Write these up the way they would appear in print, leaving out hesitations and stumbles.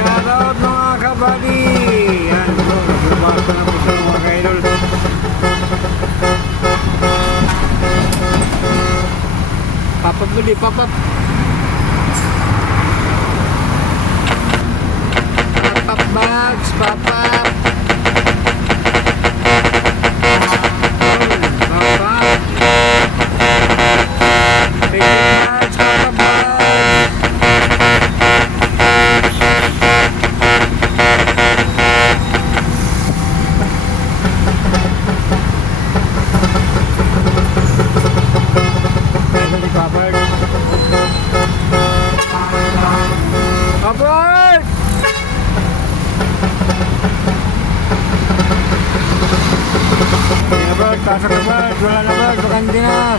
Shoutout mga kabady. Yan po, nagbabasa na po sa mga kaidol. Papap budi, papap. Papap bags, papap. Papap. Papap bags, papap bags. Robert! Kaya Bert, pasok na Bert, wala na Bert, bakandi na.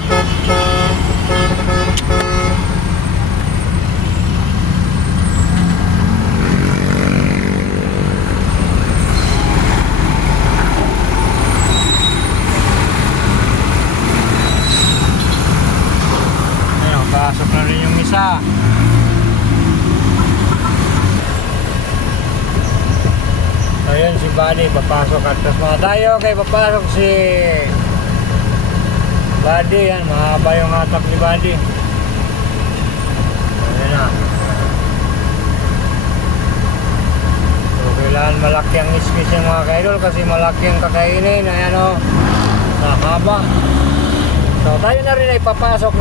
Ayun, pasok na rin yung isa. Ayun si Buddy, papasok at tapos mga tayo, okay, papasok si Buddy, yan, mahaba yung hatak ni Buddy. Ayun na. So, kailangan malaki ang iskis yung mga kaidol kasi malaki ang kakainin, ayan o, sa haba. So, tayo na rin ay papasok na